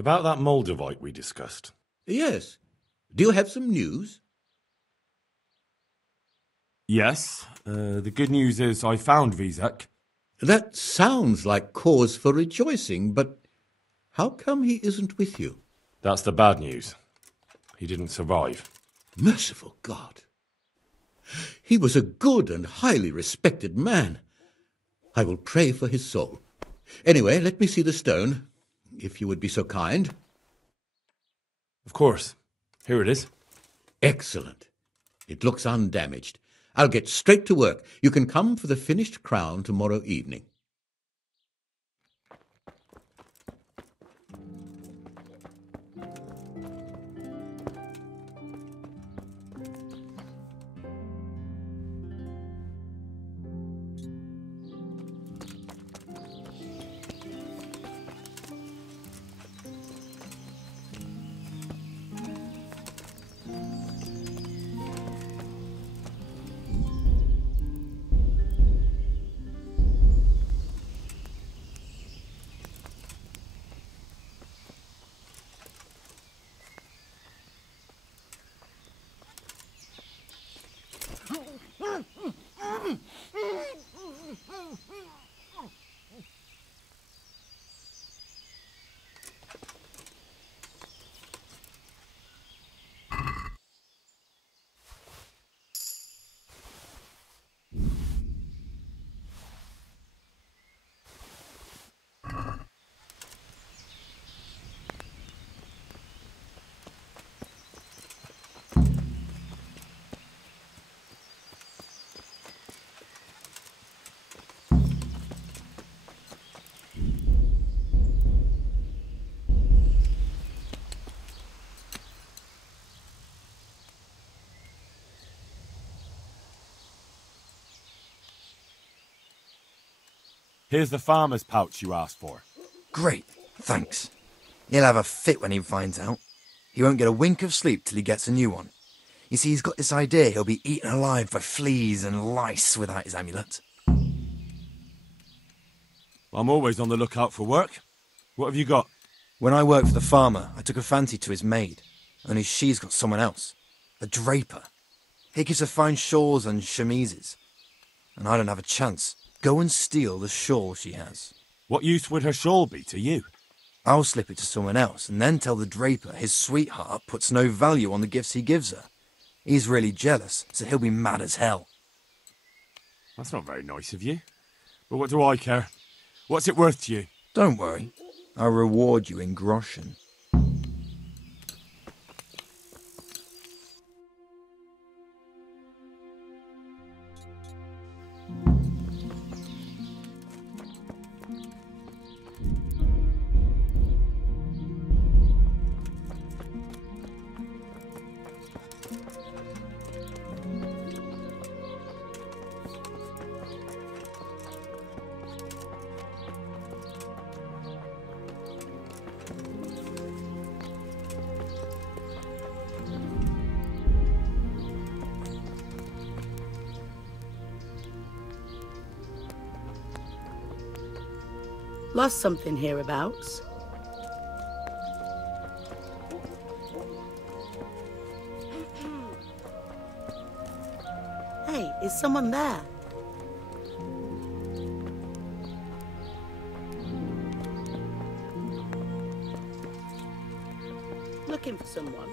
About that Moldavite we discussed. Yes. Do you have some news? Yes. The good news is I found Vizek. That sounds like cause for rejoicing, but how come he isn't with you? That's the bad news. He didn't survive. Merciful God! He was a good and highly respected man. I will pray for his soul. Anyway, let me see the stone, if you would be so kind. Of course. Here it is. Excellent. It looks undamaged. I'll get straight to work. You can come for the finished crown tomorrow evening. Here's the farmer's pouch you asked for. Great, thanks. He'll have a fit when he finds out. He won't get a wink of sleep till he gets a new one. You see, he's got this idea he'll be eaten alive by fleas and lice without his amulet. I'm always on the lookout for work. What have you got? When I worked for the farmer, I took a fancy to his maid. Only she's got someone else. A draper. He gives her fine shawls and chemises. And I don't have a chance. Go and steal the shawl she has. What use would her shawl be to you? I'll slip it to someone else and then tell the draper his sweetheart puts no value on the gifts he gives her. He's really jealous, so he'll be mad as hell. That's not very nice of you. But what do I care? What's it worth to you? Don't worry. I'll reward you in groschen. Lost something hereabouts. Hey, is someone there? Looking for someone.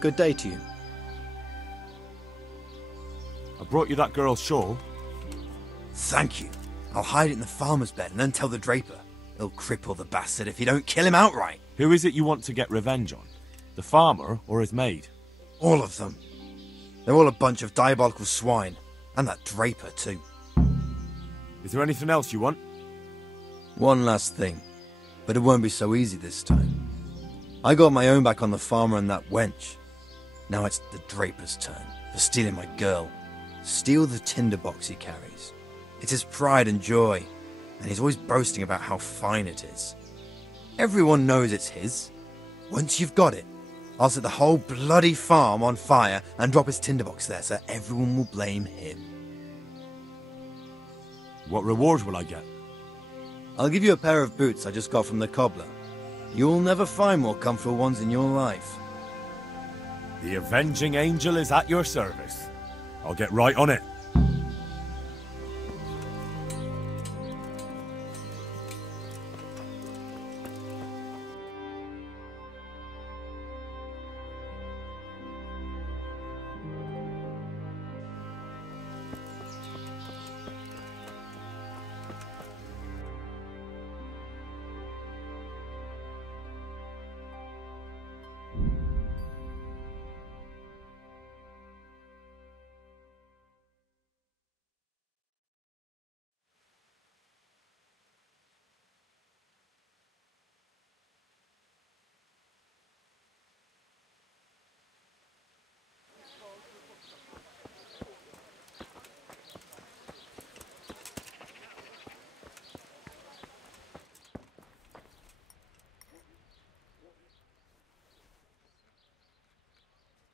Good day to you. I brought you that girl's shawl. Thank you. I'll hide it in the farmer's bed and then tell the draper. He'll cripple the bastard if you don't kill him outright. Who is it you want to get revenge on? The farmer or his maid? All of them. They're all a bunch of diabolical swine. And that draper, too. Is there anything else you want? One last thing. But it won't be so easy this time. I got my own back on the farmer and that wench. Now it's the draper's turn for stealing my girl. Steal the tinderbox he carries. It's his pride and joy, and he's always boasting about how fine it is. Everyone knows it's his. Once you've got it, I'll set the whole bloody farm on fire and drop his tinderbox there so everyone will blame him. What reward will I get? I'll give you a pair of boots I just got from the cobbler. You'll never find more comfortable ones in your life. The avenging angel is at your service. I'll get right on it.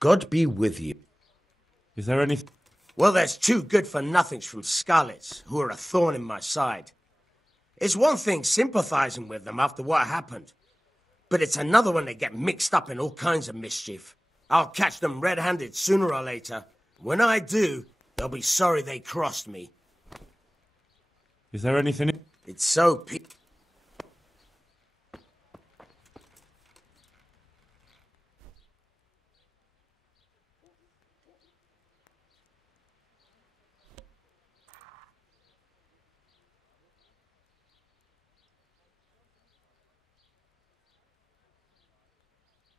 God be with you. Is there any... Well, there's two good-for-nothings from Scarlets who are a thorn in my side. It's one thing sympathizing with them after what happened, but it's another when they get mixed up in all kinds of mischief. I'll catch them red-handed sooner or later. When I do, they'll be sorry they crossed me. Is there anything... It's so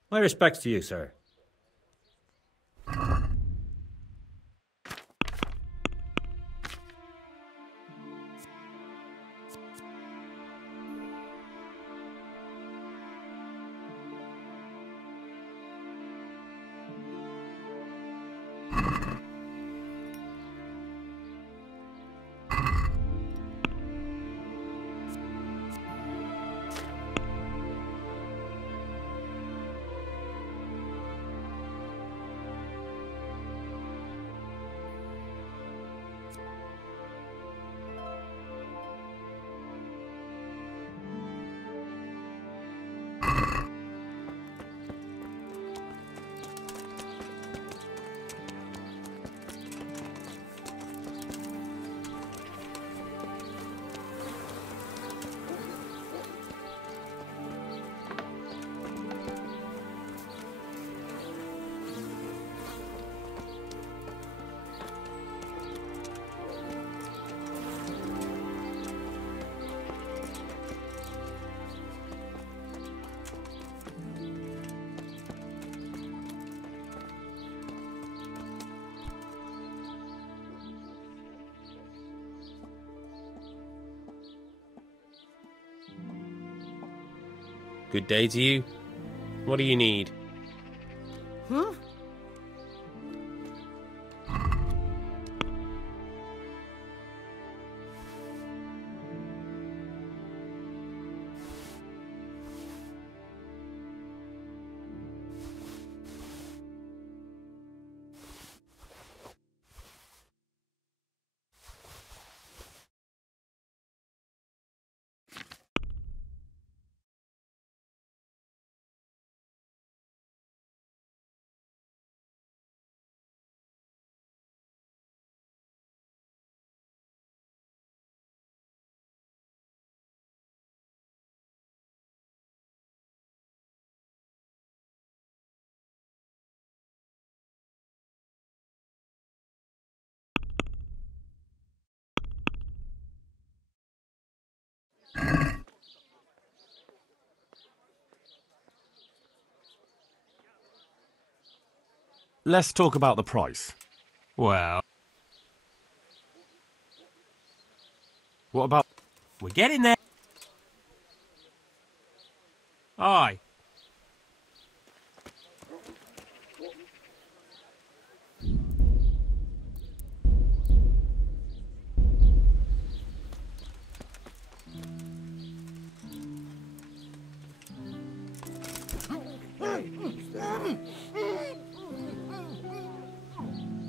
My respects to you, sir. Good day to you. What do you need? Huh? Let's talk about the price. Well, What about... we're getting there. Aye.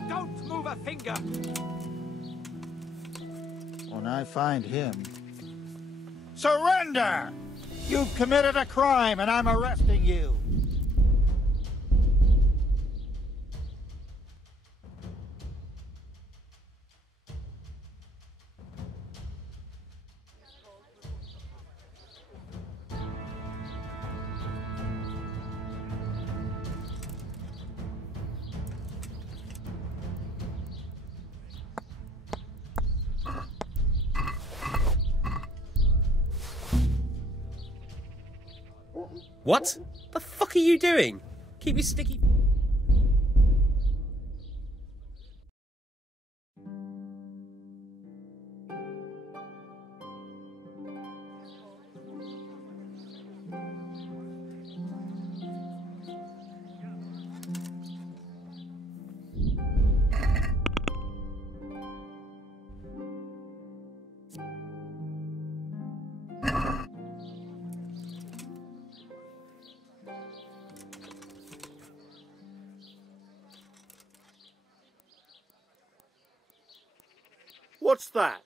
Don't move a finger! When I find him... Surrender! You've committed a crime and I'm arresting you. What? The fuck are you doing? Keep your sticky... What's that?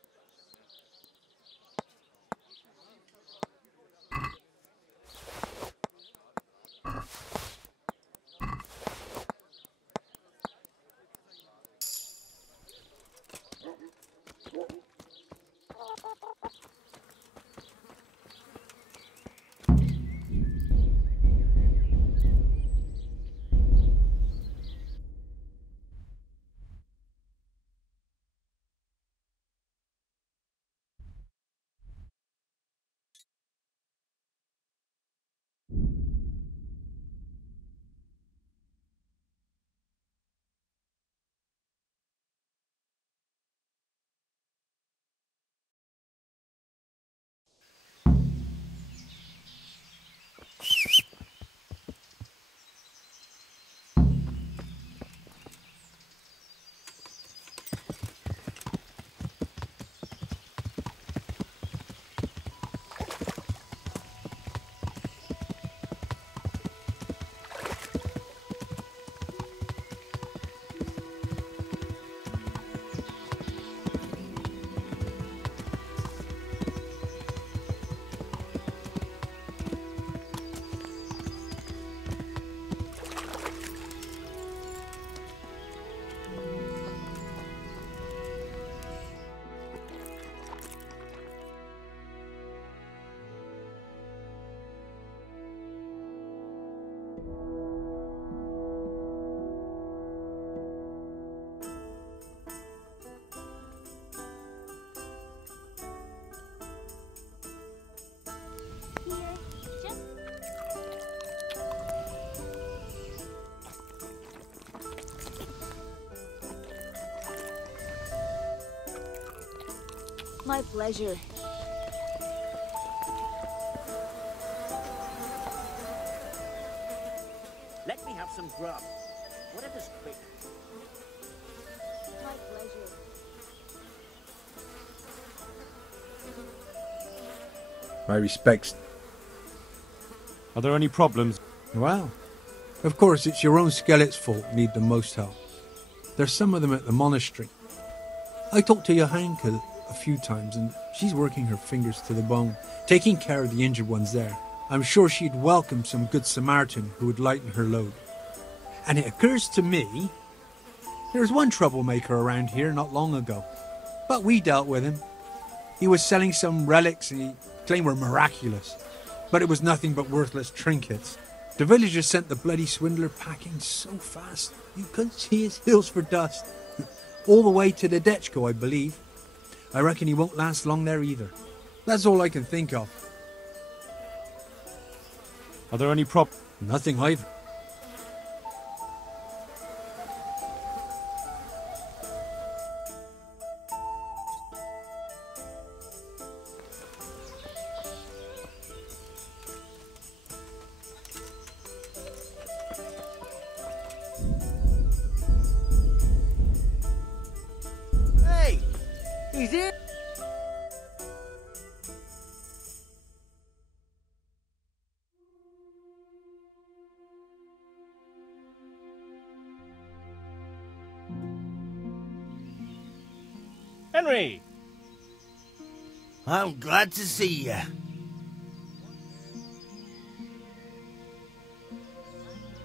My pleasure. Let me have some grub. Whatever's quick. My pleasure. My respects. Are there any problems? Well, of course it's your own skelet's fault need the most help. There's some of them at the monastery. I talked to Johanka a few times and she's working her fingers to the bone, taking care of the injured ones there. I'm sure she'd welcome some good Samaritan who would lighten her load. And it occurs to me, there was one troublemaker around here not long ago, but we dealt with him. He was selling some relics and he claimed were miraculous, but it was nothing but worthless trinkets. The villagers sent the bloody swindler packing so fast, you couldn't see his heels for dust. All the way to the Dechko, I believe. I reckon he won't last long there either. That's all I can think of. Are there any Nothing either. He's here! Henry! I'm glad to see you.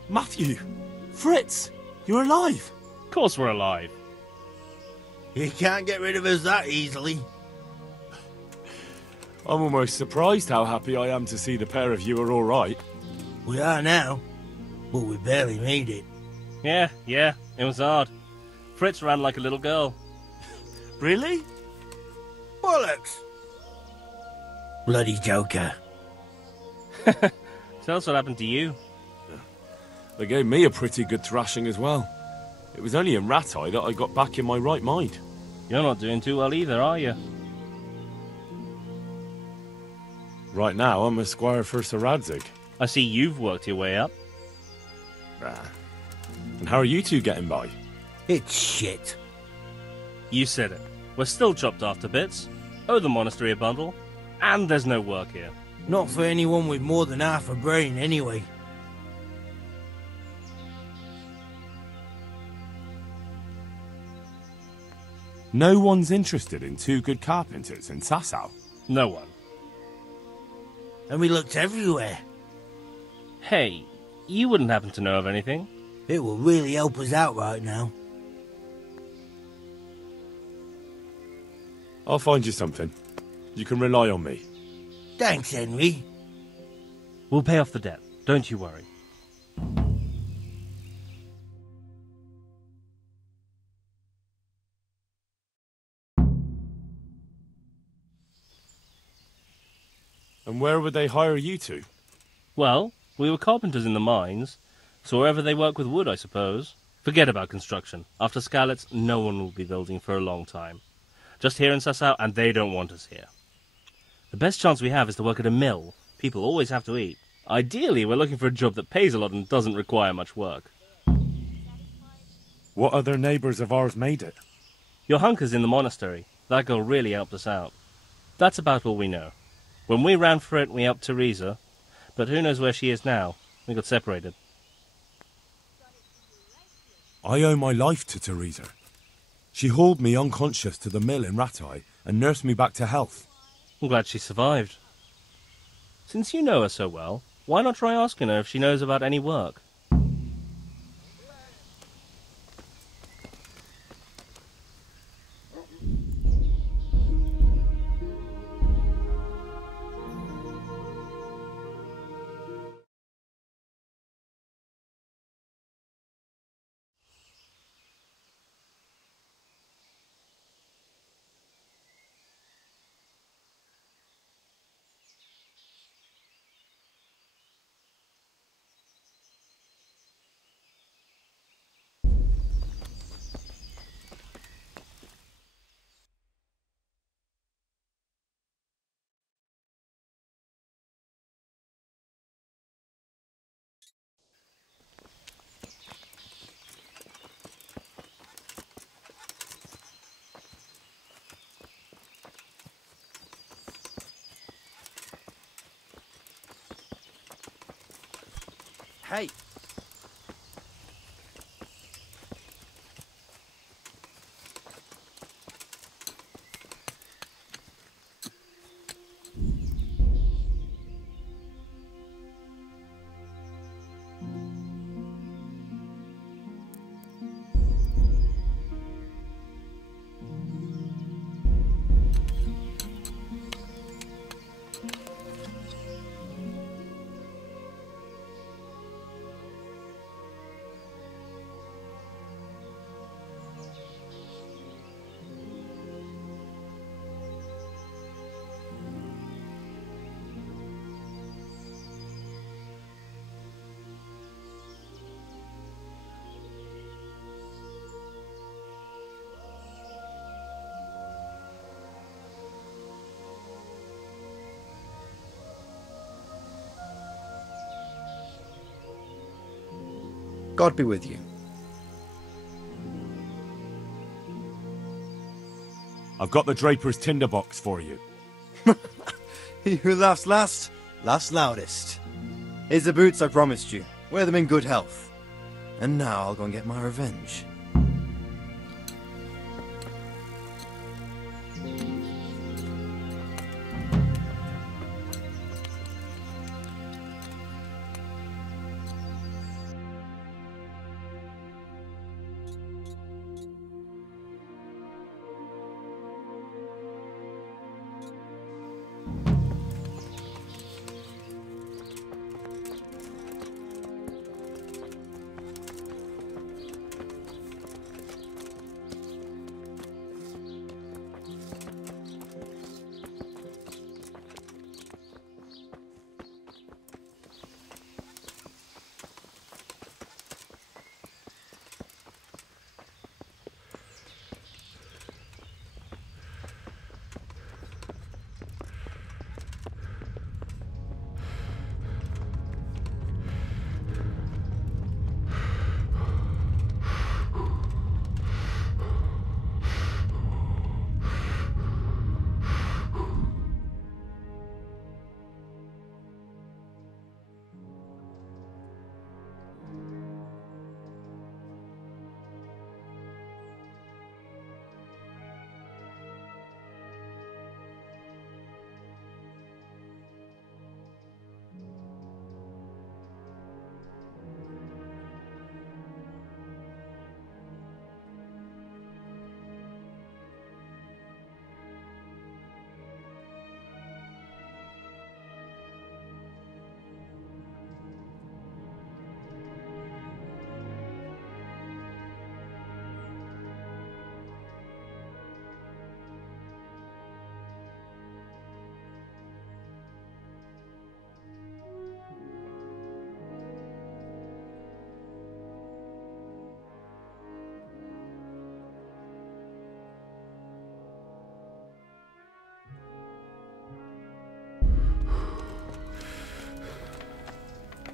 Matthew! Fritz! You're alive! Of course we're alive. You can't get rid of us that easily. I'm almost surprised how happy I am to see the pair of you are all right. We are now, but we barely made it. Yeah, it was hard. Fritz ran like a little girl. Really? Bollocks! Bloody Joker. Tell us what happened to you. They gave me a pretty good thrashing as well. It was only in Rattay that I got back in my right mind. You're not doing too well either, are you? Right now, I'm a squire for Sir Radzig. I see you've worked your way up. And how are you two getting by? It's shit. You said it. We're still chopped off to bits. Owe the monastery a bundle. And there's no work here. Not for anyone with more than half a brain, anyway. No one's interested in two good carpenters in Sasau. No one. And we looked everywhere. Hey, you wouldn't happen to know of anything? It will really help us out right now. I'll find you something. You can rely on me. Thanks, Henry. We'll pay off the debt. Don't you worry. And where would they hire you to? Well, we were carpenters in the mines, so wherever they work with wood, I suppose. Forget about construction. After Skalitz, no one will be building for a long time. Just here in Sasau, and they don't want us here. The best chance we have is to work at a mill. People always have to eat. Ideally, we're looking for a job that pays a lot and doesn't require much work. What other neighbours of ours made it? Your hunker's in the monastery. That girl really helped us out. That's about all we know. When we ran for it, we helped Teresa, but who knows where she is now. We got separated. I owe my life to Teresa. She hauled me unconscious to the mill in Rattay and nursed me back to health. I'm glad she survived. Since you know her so well, why not try asking her if she knows about any work? Hey! God be with you. I've got the draper's tinderbox for you. He who laughs last, laughs loudest. Here's the boots I promised you. Wear them in good health. And now I'll go and get my revenge.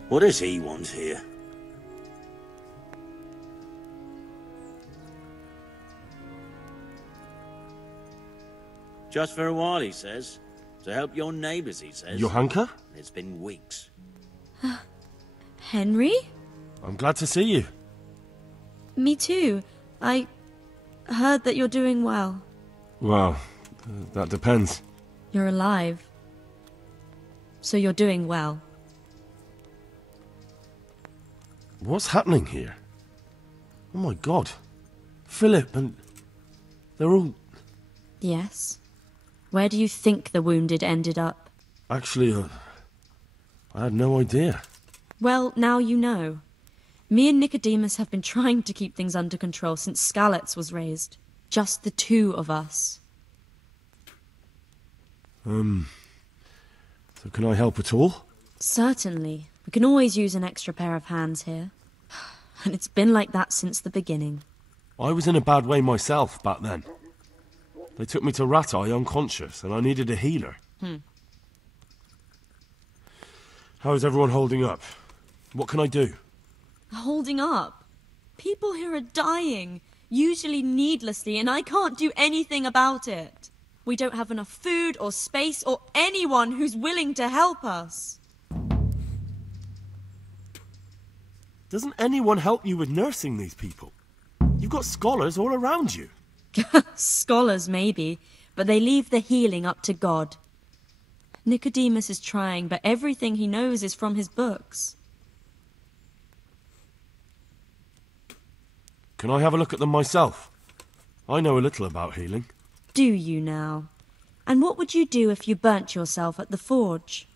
What does he want here? Just for a while, he says. To help your neighbours, he says. Johanka? It's been weeks. Henry? I'm glad to see you. Me too. I heard that you're doing well. Well, that depends. You're alive. So you're doing well. What's happening here? Oh my god. Philip and... they're all... Yes. Where do you think the wounded ended up? Actually, I had no idea. Well, now you know. Me and Nicodemus have been trying to keep things under control since Skalitz was raised. Just the two of us. So can I help at all? Certainly. We can always use an extra pair of hands here. And it's been like that since the beginning. I was in a bad way myself back then. They took me to Ratai unconscious, and I needed a healer. How is everyone holding up? What can I do? Holding up? People here are dying, usually needlessly, and I can't do anything about it. We don't have enough food or space or anyone who's willing to help us. Doesn't anyone help you with nursing these people? You've got scholars all around you. Scholars, maybe, but they leave the healing up to God. Nicodemus is trying, but everything he knows is from his books. Can I have a look at them myself? I know a little about healing. Do you now? And what would you do if you burnt yourself at the forge?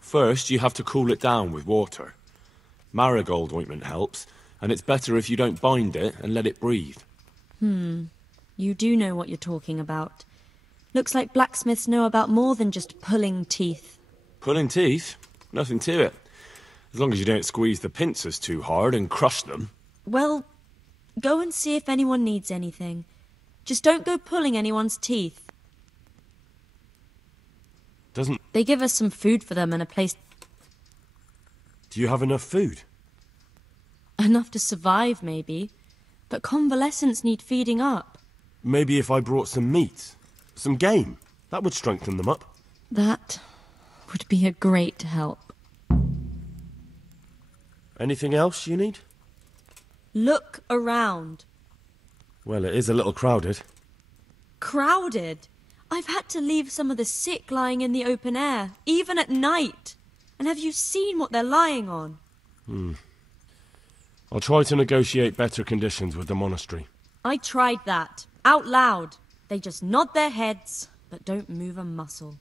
First, you have to cool it down with water. Marigold ointment helps, and it's better if you don't bind it and let it breathe. You do know what you're talking about. Looks like blacksmiths know about more than just pulling teeth. Pulling teeth? Nothing to it. As long as you don't squeeze the pincers too hard and crush them. Well, go and see if anyone needs anything. Just don't go pulling anyone's teeth. Doesn't... They give us some food for them and a place... Do you have enough food? Enough to survive, maybe. But convalescents need feeding up. Maybe if I brought some meat, some game, that would strengthen them up. That would be a great help. Anything else you need? Look around. Well, it is a little crowded. Crowded? I've had to leave some of the sick lying in the open air, even at night. And have you seen what they're lying on? I'll try to negotiate better conditions with the monastery. I tried that, out loud. They just nod their heads, but don't move a muscle.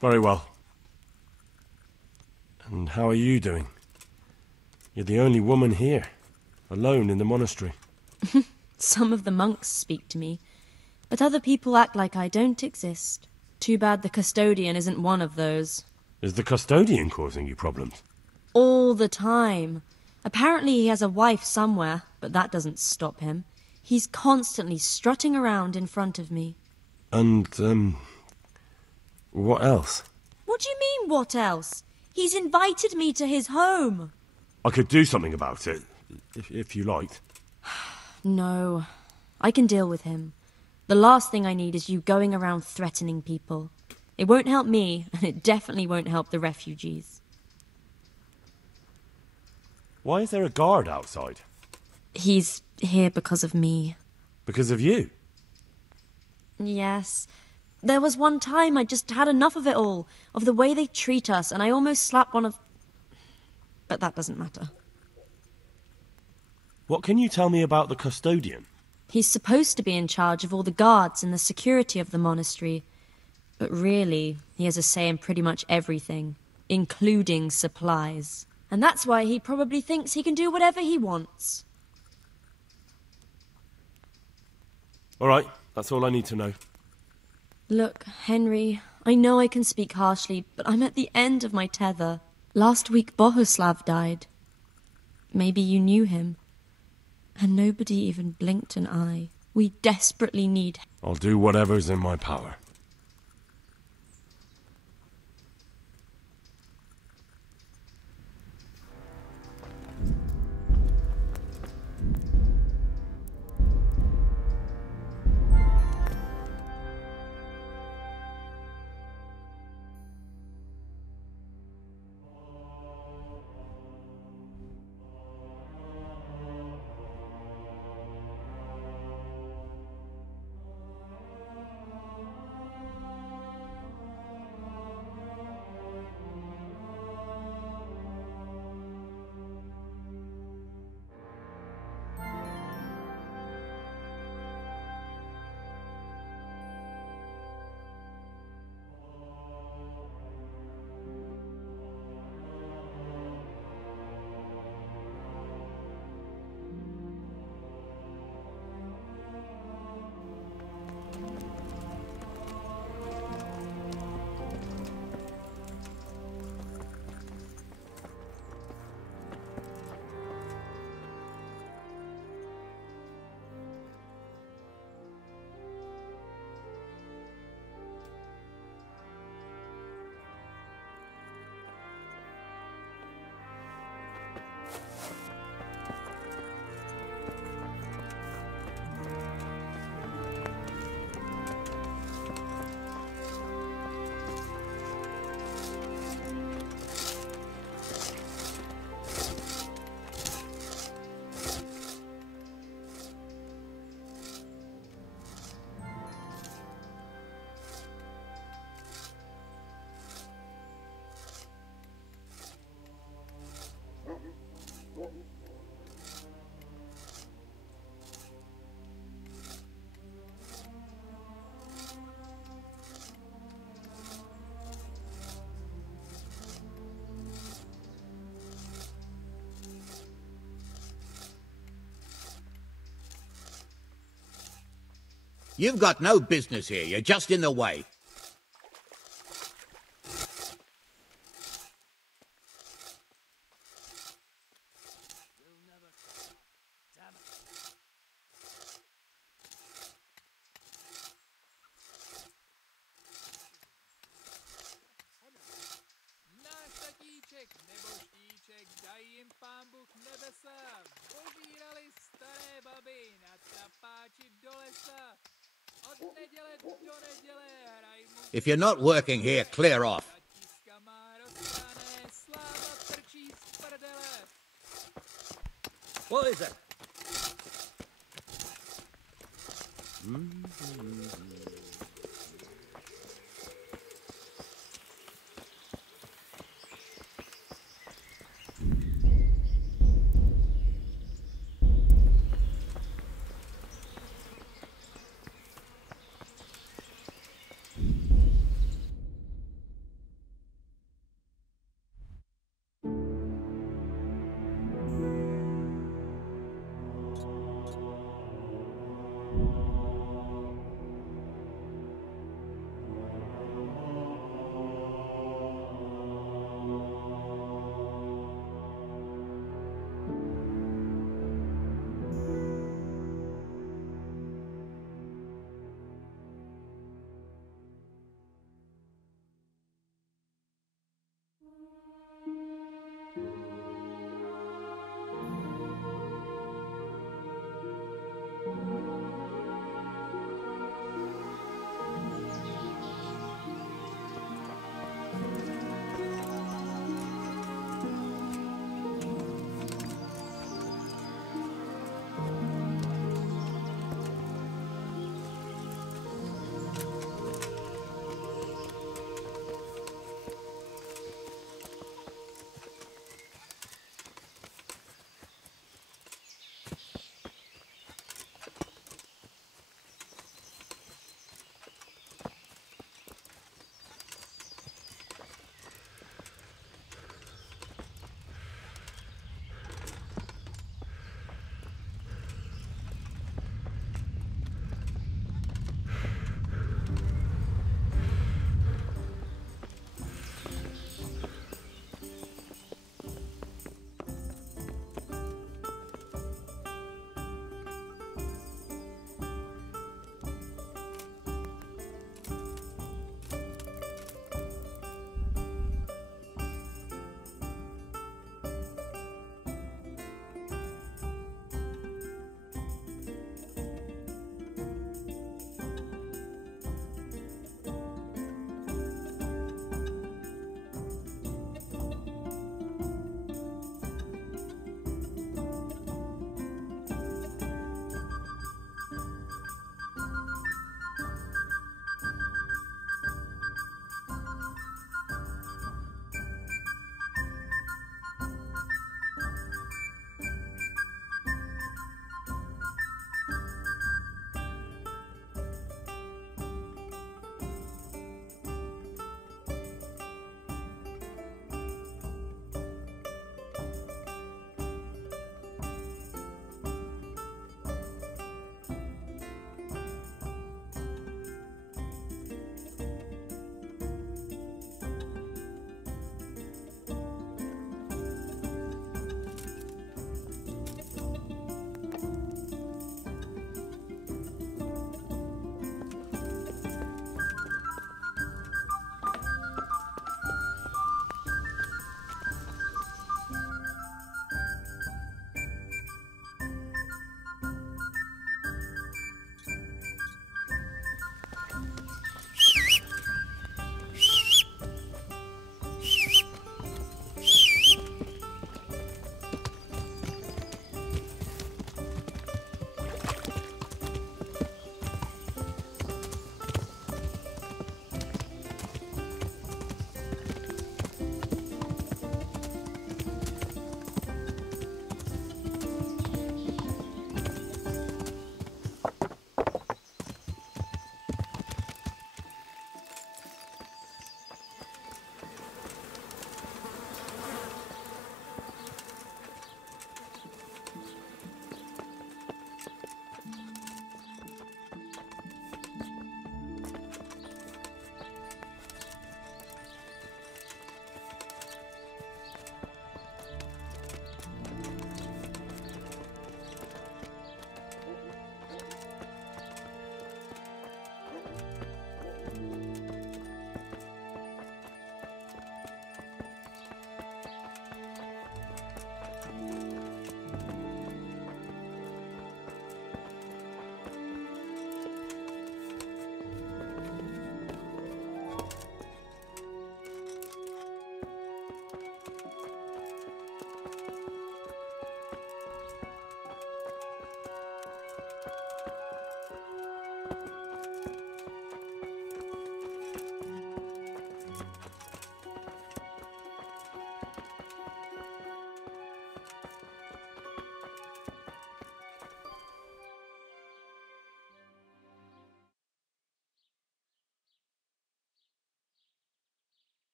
Very well. And how are you doing? You're the only woman here, alone in the monastery. Some of the monks speak to me, but other people act like I don't exist. Too bad the custodian isn't one of those. Is the custodian causing you problems? All the time. Apparently he has a wife somewhere, but that doesn't stop him. He's constantly strutting around in front of me. And, what else? What do you mean, what else? He's invited me to his home. I could do something about it, if you liked. No, I can deal with him. The last thing I need is you going around threatening people. It won't help me, and it definitely won't help the refugees. Why is there a guard outside? He's here because of me. Because of you? Yes. There was one time I just had enough of it all, of the way they treat us, and I almost slapped one of... But that doesn't matter. What can you tell me about the custodian? He's supposed to be in charge of all the guards and the security of the monastery. But really, he has a say in pretty much everything, including supplies. And that's why he probably thinks he can do whatever he wants. All right, that's all I need to know. Look, Henry, I know I can speak harshly, but I'm at the end of my tether. Last week Bohuslav died. Maybe you knew him. And nobody even blinked an eye. We desperately need... I'll do whatever's in my power. You've got no business here. You're just in the way. If you're not working here, clear off. What is it?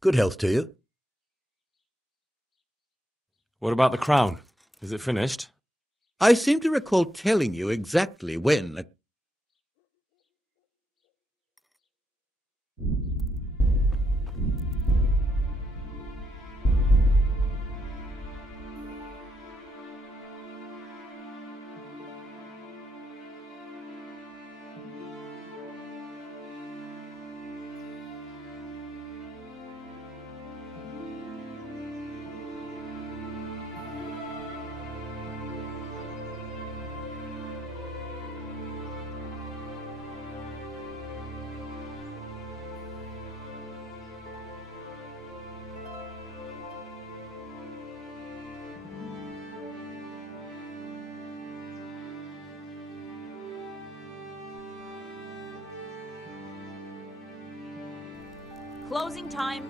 Good health to you. What about the crown? Is it finished? I seem to recall telling you exactly when. Closing time.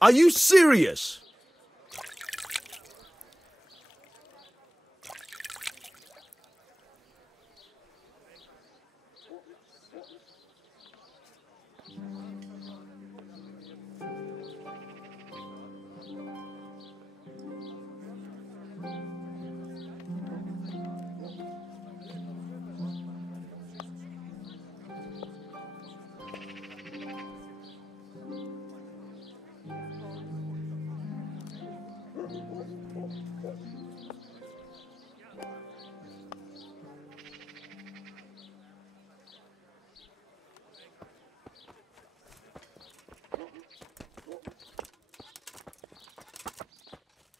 Are you serious?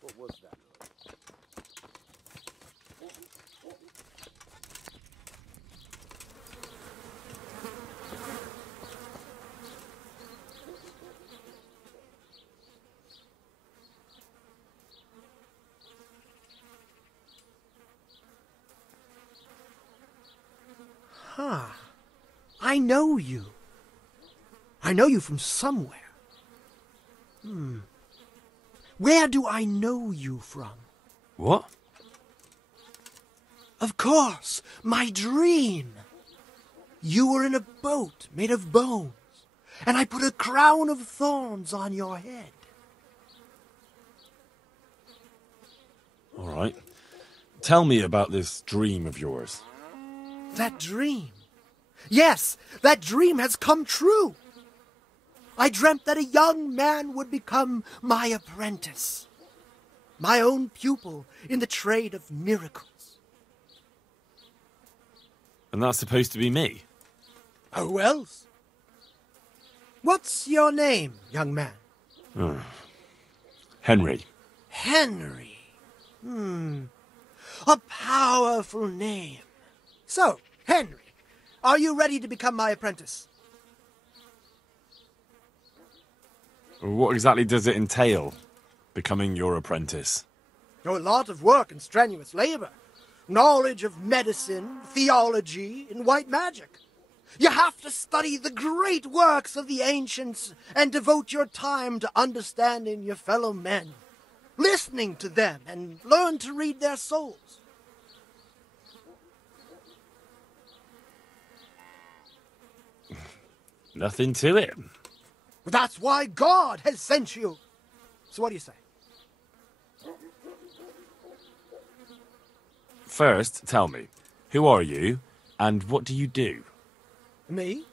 What was that? Huh. I know you. I know you from somewhere. Where do I know you from? What? Of course, my dream. You were in a boat made of bones, and I put a crown of thorns on your head. All right. Tell me about this dream of yours. That dream. Yes, that dream has come true. I dreamt that a young man would become my apprentice, my own pupil in the trade of miracles. And that's supposed to be me? Who else? What's your name, young man? Henry. Henry. A powerful name. So, Henry, are you ready to become my apprentice? What exactly does it entail, becoming your apprentice? Oh, a lot of work and strenuous labor. Knowledge of medicine, theology, and white magic. You have to study the great works of the ancients and devote your time to understanding your fellow men, listening to them, and learn to read their souls. Nothing to it. That's why God has sent you. So what do you say? First, tell me, who are you, and what do you do? Me?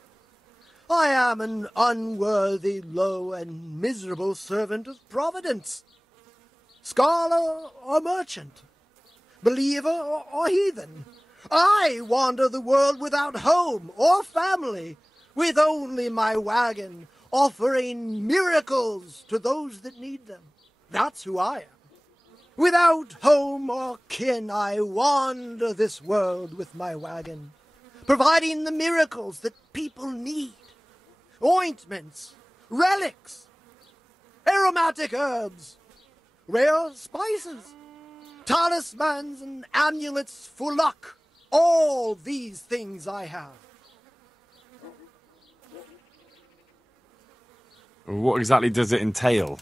I am an unworthy, low, and miserable servant of Providence. Scholar or merchant, believer or heathen, I wander the world without home or family, with only my wagon, offering miracles to those that need them. That's who I am. Without home or kin, I wander this world with my wagon, providing the miracles that people need. Ointments, relics, aromatic herbs, rare spices, talismans and amulets for luck. All these things I have. What exactly does it entail,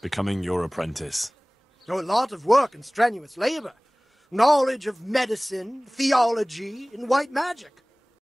becoming your apprentice? Oh, a lot of work and strenuous labor. Knowledge of medicine, theology, and white magic.